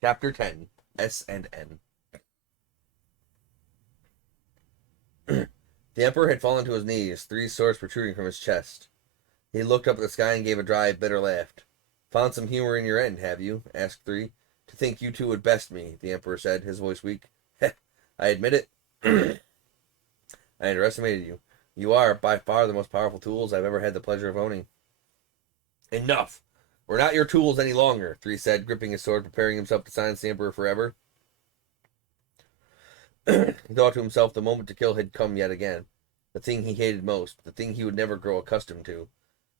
Chapter 10. S and N. The Emperor had fallen to his knees, three swords protruding from his chest. He looked up at the sky and gave a dry, bitter laugh. "Found some humor in your end, have you?" asked Three. "To think you two would best me," the Emperor said, his voice weak. "Heh, I admit it. I underestimated you. You are, by far, the most powerful tools I've ever had the pleasure of owning." "Enough! We're not your tools any longer," Three said, gripping his sword, preparing himself to silence the Emperor forever. He thought to himself the moment to kill had come yet again. The thing he hated most, the thing he would never grow accustomed to.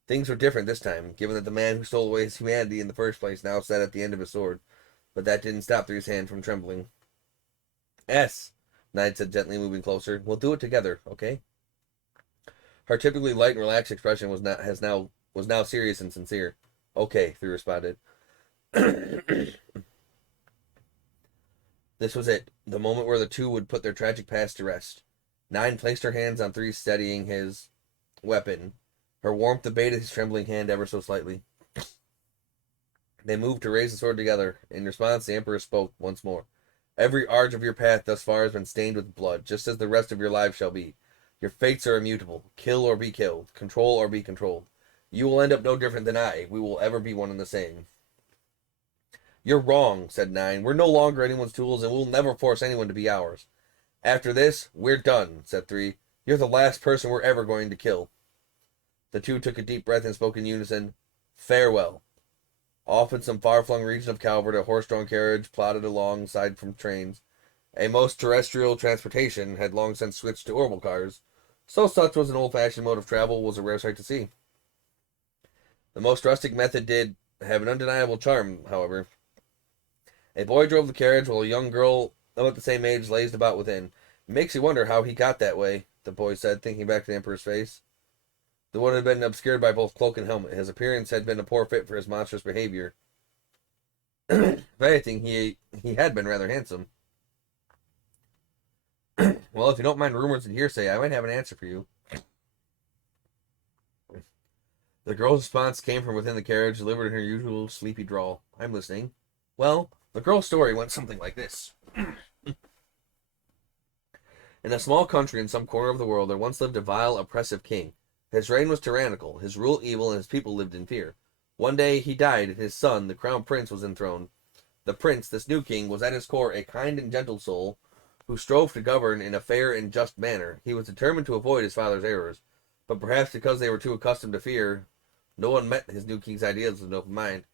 Things were different this time, given that the man who stole away his humanity in the first place now sat at the end of his sword. But that didn't stop Three's hand from trembling. "S," Nine said gently, moving closer. "We'll do it together, okay?" Her typically light and relaxed expression was now serious and sincere. "Okay," Three responded. This was it, the moment where the two would put their tragic past to rest. Nine placed her hands on Three, steadying his weapon. Her warmth abated his trembling hand ever so slightly. They moved to raise the sword together. In response, the Emperor spoke once more. "Every arch of your path thus far has been stained with blood, just as the rest of your lives shall be. Your fates are immutable. Kill or be killed. Control or be controlled. You will end up no different than I. We will ever be one and the same." "You're wrong," said Nine. "We're no longer anyone's tools, and we'll never force anyone to be ours." "After this, we're done," said Three. "You're the last person we're ever going to kill." The two took a deep breath and spoke in unison. "Farewell." Off in some far-flung region of Calvert, a horse-drawn carriage plodded alongside from trains. A most terrestrial transportation had long since switched to orbital cars, so such was an old-fashioned mode of travel was a rare sight to see. The most rustic method did have an undeniable charm, however. A boy drove the carriage while a young girl about the same age lazed about within. "It makes you wonder how he got that way," the boy said, thinking back to the Emperor's face. The one had been obscured by both cloak and helmet. His appearance had been a poor fit for his monstrous behavior. If anything, he had been rather handsome. "Well, if you don't mind rumors and hearsay, I might have an answer for you." The girl's response came from within the carriage, delivered in her usual sleepy drawl. "I'm listening." "Well, the girl's story went something like this. In a small country in some corner of the world, there once lived a vile, oppressive king. His reign was tyrannical, his rule evil, and his people lived in fear. One day he died, and his son, the crown prince, was enthroned. The prince, this new king, was at his core a kind and gentle soul who strove to govern in a fair and just manner. He was determined to avoid his father's errors, but perhaps because they were too accustomed to fear, no one met his new king's ideas with an open mind.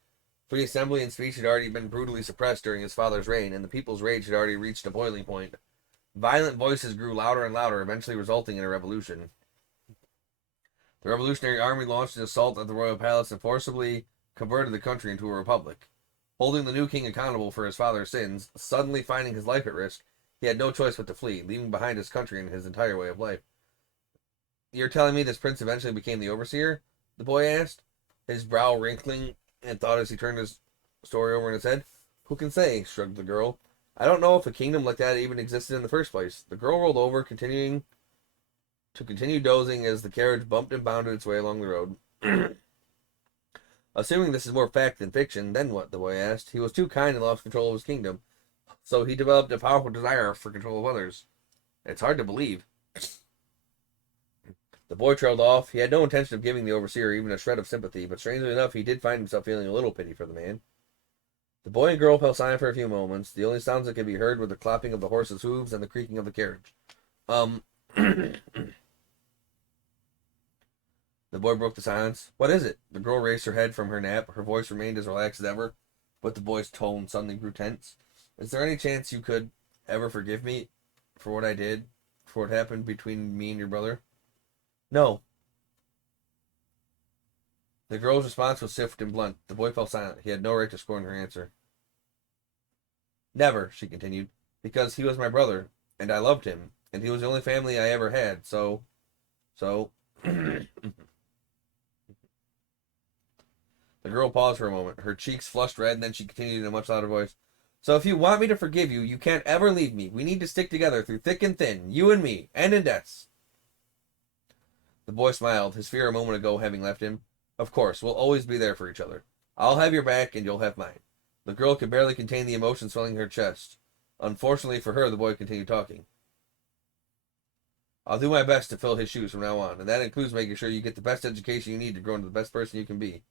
Free assembly and speech had already been brutally suppressed during his father's reign, and the people's rage had already reached a boiling point. Violent voices grew louder and louder, eventually resulting in a revolution. The Revolutionary Army launched an assault at the royal palace and forcibly converted the country into a republic. Holding the new king accountable for his father's sins, suddenly finding his life at risk, he had no choice but to flee, leaving behind his country and his entire way of life. "You're telling me this prince eventually became the overseer?" the boy asked, his brow wrinkling in thought as he turned his story over in his head. "Who can say?" shrugged the girl. "I don't know if a kingdom like that even existed in the first place." The girl rolled over, continuing dozing as the carriage bumped and bounded its way along the road. "Assuming this is more fact than fiction, then what?" the boy asked. "He was too kind and lost control of his kingdom, so he developed a powerful desire for control of others. It's hard to believe." The boy trailed off. He had no intention of giving the overseer even a shred of sympathy, but strangely enough, he did find himself feeling a little pity for the man. The boy and girl fell silent for a few moments. The only sounds that could be heard were the clapping of the horse's hooves and the creaking of the carriage. The boy broke the silence. "What is it?" The girl raised her head from her nap. Her voice remained as relaxed as ever, but the boy's tone suddenly grew tense. "Is there any chance you could ever forgive me for what I did, for what happened between me and your brother?" "No." The girl's response was swift and blunt. The boy fell silent. He had no right to scorn her answer. "Never," she continued, "because he was my brother, and I loved him, and he was the only family I ever had, so. The girl paused for a moment. Her cheeks flushed red, and then she continued in a much louder voice. "So if you want me to forgive you, you can't ever leave me. We need to stick together through thick and thin, you and me, and in deaths." The boy smiled, his fear a moment ago having left him. "Of course, we'll always be there for each other. I'll have your back, and you'll have mine. The girl could barely contain the emotion swelling her chest. Unfortunately for her, the boy continued talking. I'll do my best to fill his shoes from now on, and that includes making sure you get the best education you need to grow into the best person you can be.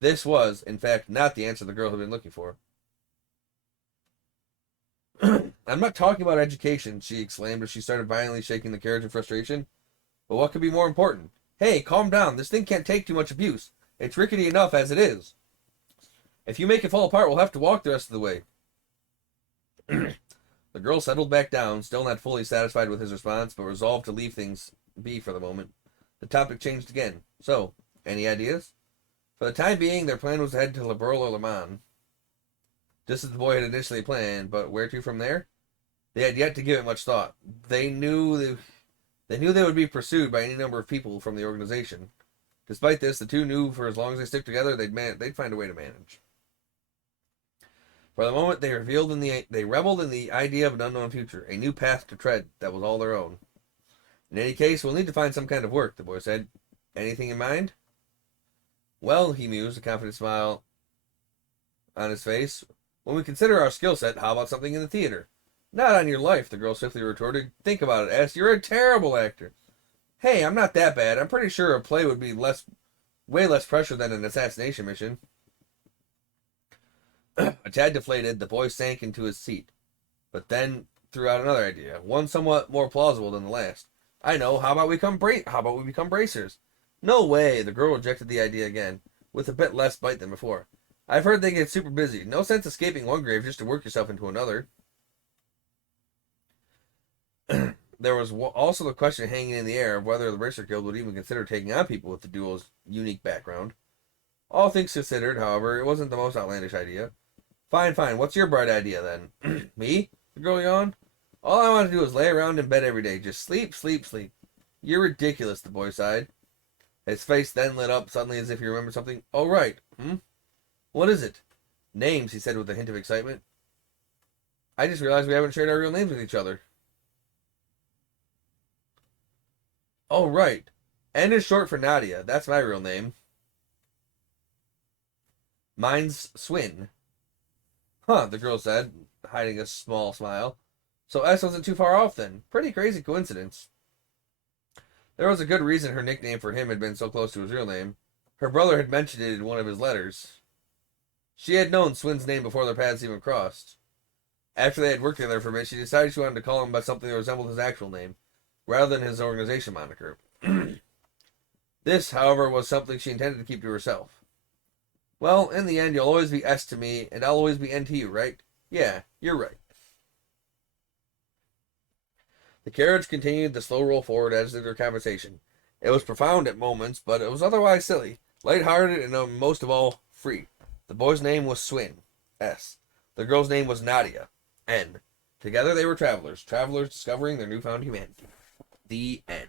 This was, in fact, not the answer the girl had been looking for. I'm not talking about education, she exclaimed as she started violently shaking the carriage in frustration. But what could be more important? Hey, calm down. This thing can't take too much abuse. It's rickety enough as it is. If you make it fall apart, we'll have to walk the rest of the way. The girl settled back down, still not fully satisfied with his response, but resolved to leave things be for the moment. The topic changed again. So, any ideas? For the time being, their plan was to head to Le Bourg or Le Mans, just as the boy had initially planned, but where to from there? They had yet to give it much thought. They knew they would be pursued by any number of people from the organization. Despite this, the two knew for as long as they stick together, they'd find a way to manage. For the moment, they reveled in the idea of an unknown future, a new path to tread that was all their own. In any case, we'll need to find some kind of work, the boy said. Anything in mind? Well, he mused, a confident smile on his face. When we consider our skill set, how about something in the theater? Not on your life, the girl swiftly retorted. Think about it, S. You're a terrible actor. Hey, I'm not that bad. I'm pretty sure a play would be way less pressure than an assassination mission. A tad deflated, the boy sank into his seat, but then threw out another idea, one somewhat more plausible than the last. I know. How about we become bracers? No way. The girl rejected the idea again, with a bit less bite than before. I've heard they get super busy. No sense escaping one grave just to work yourself into another. There was also the question hanging in the air of whether the Bracer Guild would even consider taking on people with the duo's unique background. All things considered, however, it wasn't the most outlandish idea. Fine. What's your bright idea, then? Me? The girl yawned. All I want to do is lay around in bed every day. Just sleep. You're ridiculous, the boy sighed. His face then lit up suddenly as if he remembered something. Oh, right. What is it? Names, he said with a hint of excitement. I just realized we haven't shared our real names with each other. Oh, right. N is short for Nadia. That's my real name. Mine's Swin. Huh, the girl said, hiding a small smile. So S wasn't too far off then. Pretty crazy coincidence. There was a good reason her nickname for him had been so close to his real name. Her brother had mentioned it in one of his letters. She had known Swin's name before their paths even crossed. After they had worked together for a bit, she decided she wanted to call him by something that resembled his actual name, rather than his organization moniker. This, however, was something she intended to keep to herself. Well, in the end, you'll always be S to me, and I'll always be N to you, right? Yeah, you're right. The carriage continued the slow roll forward as did their conversation. It was profound at moments, but it was otherwise silly, light-hearted, and most of all, free. The boy's name was Swin, S. The girl's name was Nadia, N. Together they were travelers discovering their newfound humanity. The end.